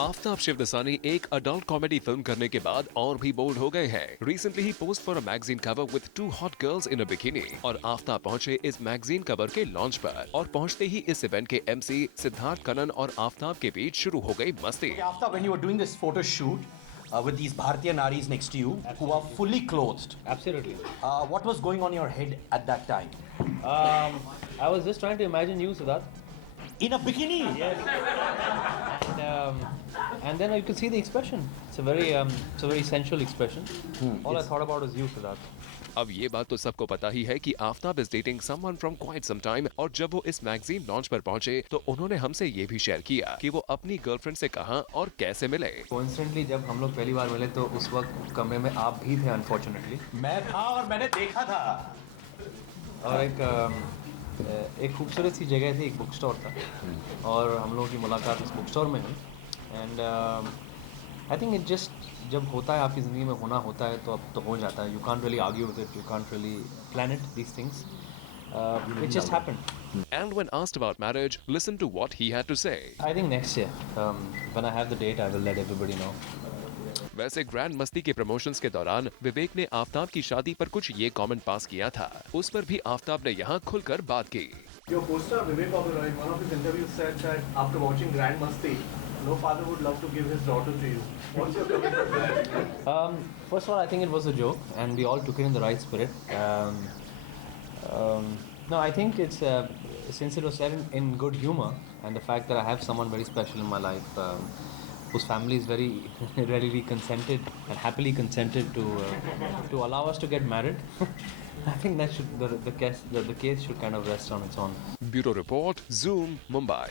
आफ्ताब शिवदसानी एक adult comedy film करने के बाद और भी बोल्ड हो गए हैं। Recently he post for a magazine cover with 2 hot girls in a bikini और आफ्ताब पहुंचे इस मैगजीन कवर के लॉन्च पर और पहुंचते ही इस इवेंट के एमसी सिद्धार्थ कनन और आफ्ताब के बीच शुरू हो गई मस्ती। After when you were doing this photo shoot with these Bharatiya Naris next to you who are fully clothed, Absolutely. what was going on in your head at that time? I was just trying to imagine you, Siddharth. In a bikini? And then you could see the expression. It's a very sensual expression. All I thought about was you, Siddharth. अब ये बात तो सबको पता ही है कि Aftab is dating someone from quite some time और जब वो इस मैगजीन लॉन्च पर पहुंचे तो उन्होंने हमसे ये भी शेयर किया कि वो अपनी गर्लफ्रेंड से कहां और कैसे मिले। Coincidentally, जब हम लोग पहली बार मिले तो उस वक्त कमरे में आप भी थे, अनफॉर्चुनेटली। मैं था और मैंने देखा था। और एक खूबसूरत सी जगह थी, एक बुक स्टोर था और हम लोगों की मुलाकात उस बुक स्टोर में हुई। And I think it just जब होता है आपकी ज़िंदगी में होना होता है तो अब तो हो जाता है। You can't really argue with it, you can't really plan it, these things, it just happened. And when asked about marriage, listen to what he had to say. I think next year, when I have the date, I will let everybody know. वैसे grand मस्ती के promotions के दौरान विवेक ने आफ्ताब की शादी पर कुछ ये कमेंट पास किया था। उस पर भी आफ्ताब ने यहाँ खुलकर बात की। Your co-star Vivek Oberoi in one of his interviews said that after watching Grand Masti, no father would love to give his daughter to you. What's your commitment to that? First of all, I think it was a joke, and we all took it in the right spirit. No, I think it's since it was said in good humor, and the fact that I have someone very special in my life, whose family is very readily consented and happily consented to allow us to get married. I think that should the case should kind of rest on its own. Bureau Report, Zoom, Mumbai.